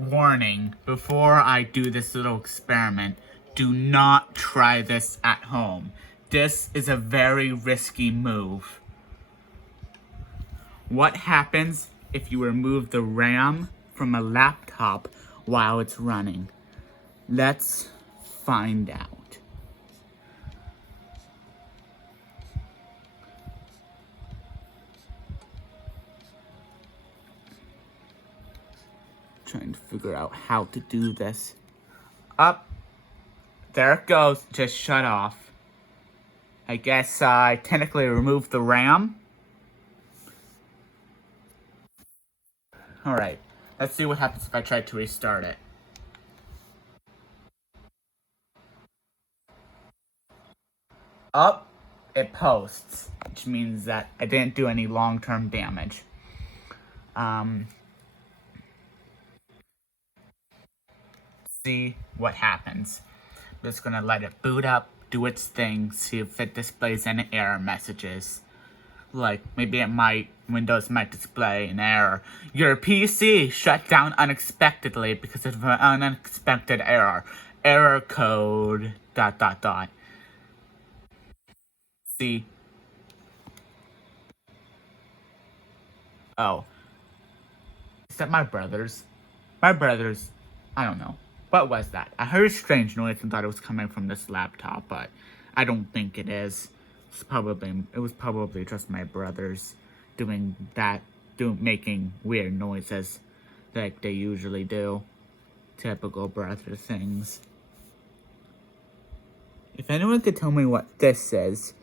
Warning, before I do this little experiment, do not try this at home. This is a very risky move. What happens if you remove the RAM from a laptop while it's running? Let's find out. Trying to figure out how to do this. Up. There it goes. Just shut off. I guess I technically removed the RAM. Alright. Let's see what happens if I try to restart it. Up. It posts, which means that I didn't do any long-term damage. See what happens. I'm just gonna let it boot up, do its thing, see if it displays any error messages. Like, maybe Windows might display an error. Your PC shut down unexpectedly because of an unexpected error. Error code, ... See? Oh. Is that my brother's? My brother's, I don't know. What was that? I heard a strange noise and thought it was coming from this laptop, but I don't think it is. It was probably just my brother's making weird noises like they usually do. Typical brother things. If anyone could tell me what this is.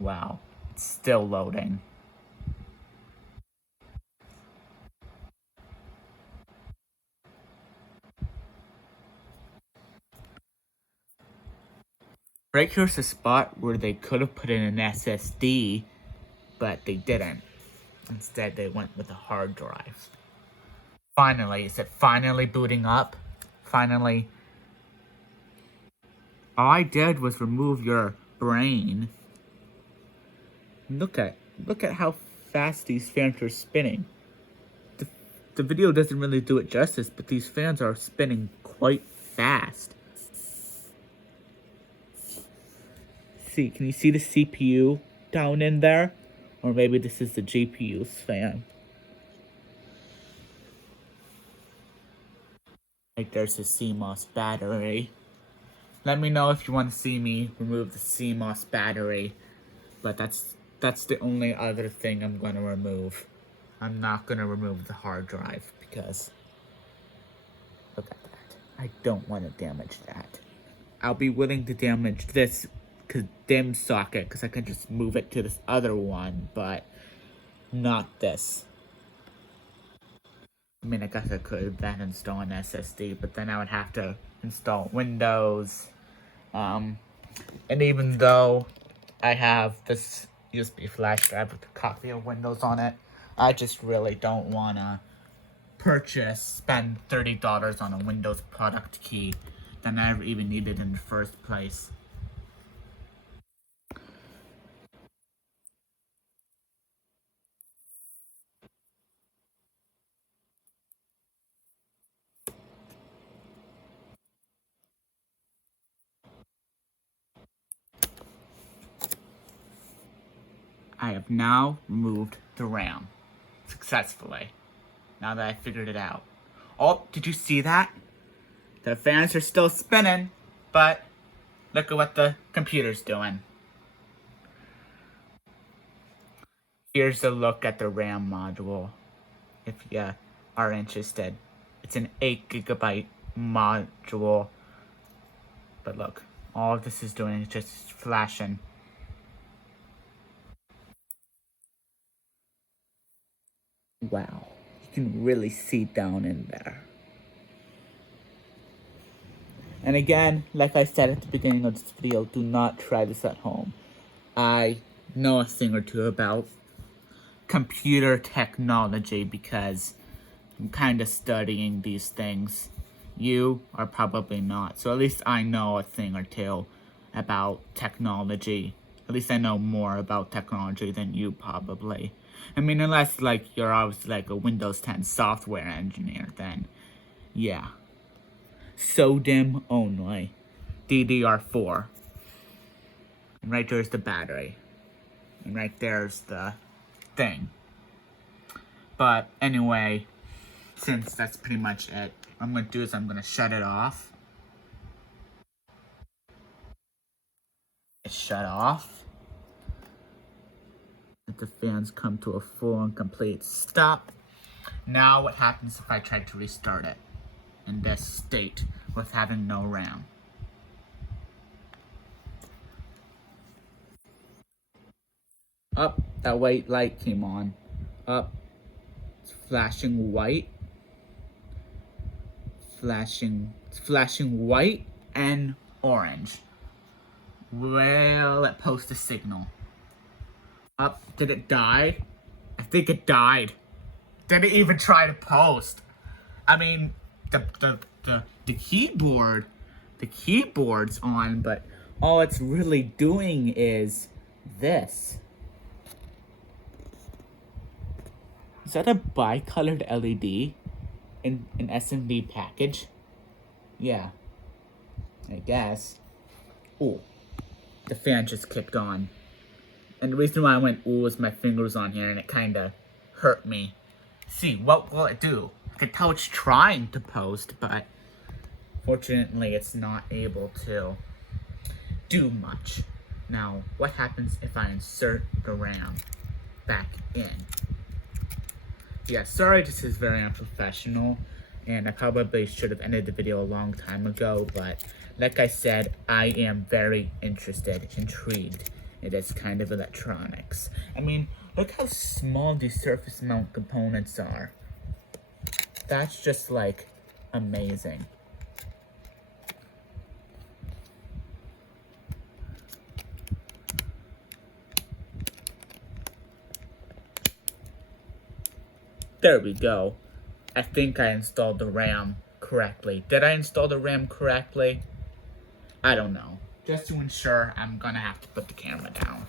Wow, it's still loading. Right here's a spot where they could have put in an SSD, but they didn't. Instead, they went with a hard drive. Finally, is it finally booting up? Finally. All I did was remove your brain. Look at how fast these fans are spinning. The video doesn't really do it justice, but these fans are spinning quite fast. See, can you see the CPU down in there? Or maybe this is the GPU's fan. Like there's a CMOS battery. Let me know if you want to see me remove the CMOS battery. But that's the only other thing I'm going to remove. I'm not going to remove the hard drive because look at that. I don't want to damage that. I'll be willing to damage this DIMM socket because I can just move it to this other one, but not this. I mean, I guess I could then install an SSD, but then I would have to install Windows. And even though I have this USB flash drive with a copy of Windows on it, I just really don't want to spend $30 on a Windows product key that I never even needed in the first place. I have now removed the RAM successfully. Now that I figured it out. Oh, did you see that? The fans are still spinning, but look at what the computer's doing. Here's a look at the RAM module, if you are interested. It's an 8GB module. But look, all this is doing is just flashing. Wow, you can really see down in there. And again, like I said at the beginning of this video, do not try this at home. I know a thing or two about computer technology because I'm kind of studying these things. You are probably not, so at least I know a thing or two about technology At least I know more about technology than you probably. I mean, unless like you're obviously like a Windows 10 software engineer, then yeah. SODIMM only. DDR4. And right there's the battery. And right there's the thing. But anyway, since that's pretty much it, what I'm gonna do is I'm gonna shut it off. It's shut off. Let the fans come to a full and complete stop. Now what happens if I try to restart it in this state with having no RAM? Up, that white light came on. Up, it's flashing white. It's flashing white and orange. Will it post a signal? Up, did it die? I think it died. Did it even try to post? I mean, the keyboard's on, but all it's really doing is this. Is that a bi-colored LED in an SMD package? Yeah, I guess. Ooh, the fan just kicked on. And the reason why I went ooh is my finger was on here and it kinda hurt me. See, what will it do? I can tell it's trying to post, but fortunately it's not able to do much. Now, what happens if I insert the RAM back in? Yeah, sorry this is very unprofessional, and I probably should have ended the video a long time ago, but like I said, I am very intrigued in this kind of electronics. I mean, look how small these surface mount components are. That's just like amazing. There we go. I think I installed the RAM correctly. Did I install the RAM correctly? I don't know. Just to ensure, I'm gonna have to put the camera down.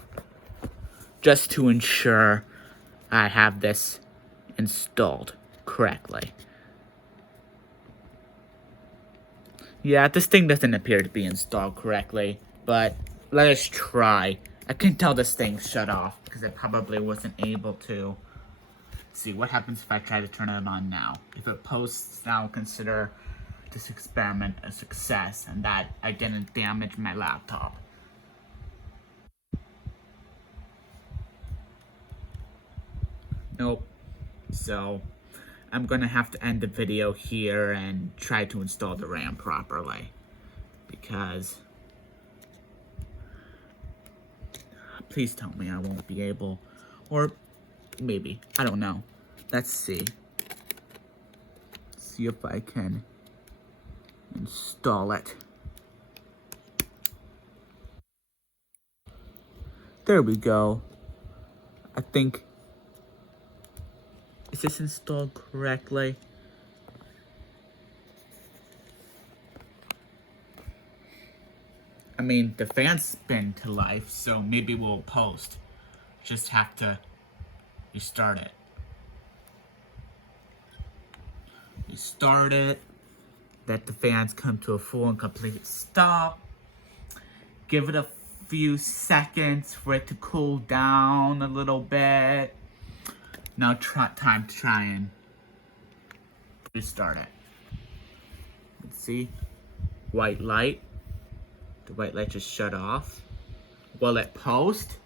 Just to ensure I have this installed correctly. Yeah, this thing doesn't appear to be installed correctly, but let us try. I can tell this thing shut off because I probably wasn't able to. See, what happens if I try to turn it on now? If it posts, I'll consider this experiment a success and that I didn't damage my laptop. Nope. So, I'm gonna have to end the video here and try to install the RAM properly. Because, please tell me I won't be able, or maybe, I don't know. Let's see. See if I can install it. There we go. I think, is this installed correctly? I mean, the fans spin to life, so maybe we'll post. Just have to restart it. Restart it. Let the fans come to a full and complete stop. Give it a few seconds for it to cool down a little bit. Now time to try and restart it. Let's see. White light. The white light just shut off. Will it post?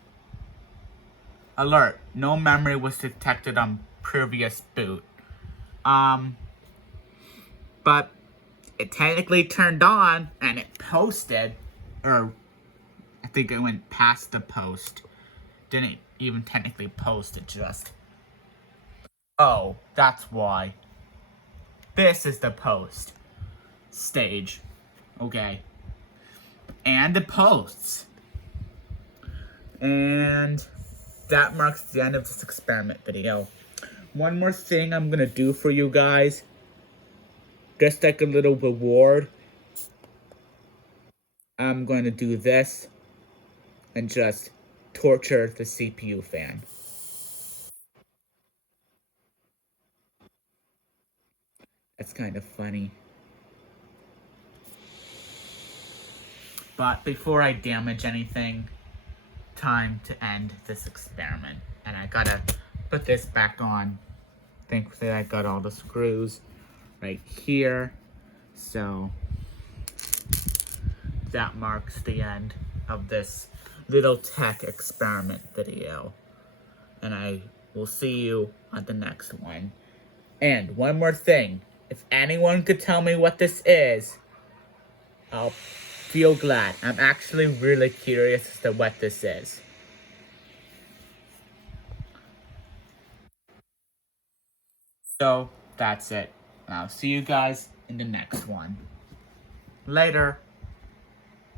Alert. No memory was detected on previous boot. But it technically turned on and it posted, or I think it went past the post. Didn't even technically post, it just. Oh, that's why. This is the post stage. Okay. And it posts. And that marks the end of this experiment video. One more thing I'm gonna do for you guys. Just like a little reward. I'm going to do this and just torture the CPU fan. That's kind of funny. But before I damage anything, time to end this experiment. And I gotta put this back on. Thankfully, I got all the screws right here. So that marks the end of this little tech experiment video. And I will see you on the next one. And one more thing, if anyone could tell me what this is, I'll feel glad. I'm actually really curious as to what this is. So that's it. And I'll see you guys in the next one. Later.